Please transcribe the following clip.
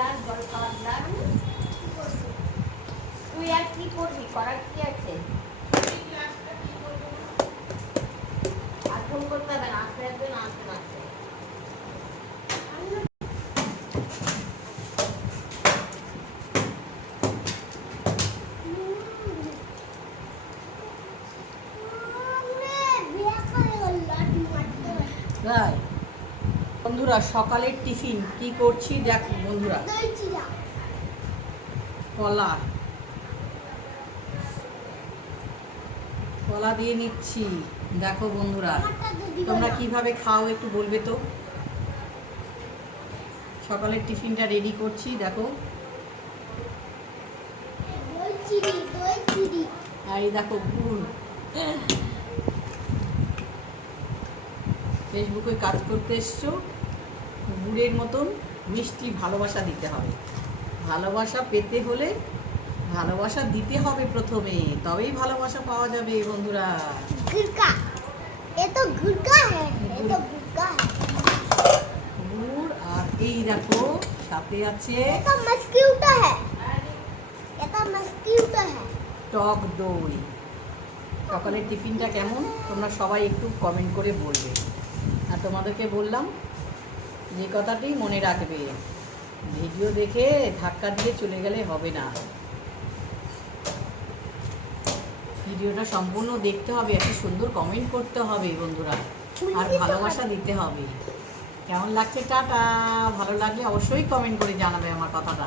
Glass জল খাওয়ার glass তুই আর কি করবি, করার কি আছে? আর ফোন করতে হবে না, আসতে আসবে না, আসতে না আসতে। বন্ধুরা সকালের টিফিন কি করছি দেখ বন্ধুরা, কলা কলা দিয়ে নিচ্ছি। দেখো বন্ধুরা তোমরা কিভাবে খাও একটু বলবে তো। সকালের টিফিনটা রেডি করছি দেখো। আর এই দেখো গুড়, ফেসবুকে কাজ করতে এসছো, গুড়ের মতন মিষ্টি ভালোবাসা দিতে হবে। ভালোবাসা পেতে হলে ভালোবাসা দিতে হবে প্রথমে, তবেই ভালোবাসা পাওয়া যাবে বন্ধুরা। গুড় আর এই দেখো সাথে আছে টক দই। সকালের টিফিনটা কেমন তোমরা সবাই একটু কমেন্ট করে বলবে। আর তোমাদেরকে বললাম যে কথাটি মনে রাখবে, ভিডিও দেখে ধাক্কা দিয়ে চলে গেলে হবে না, ভিডিওটা সম্পূর্ণ দেখতে হবে, একটা সুন্দর কমেন্ট করতে হবে বন্ধুরা, আর ভালোবাসা দিতে হবে। কেমন লাগছে টাটা, ভালো লাগলে অবশ্যই কমেন্ট করে জানাবে আমার কথাটা।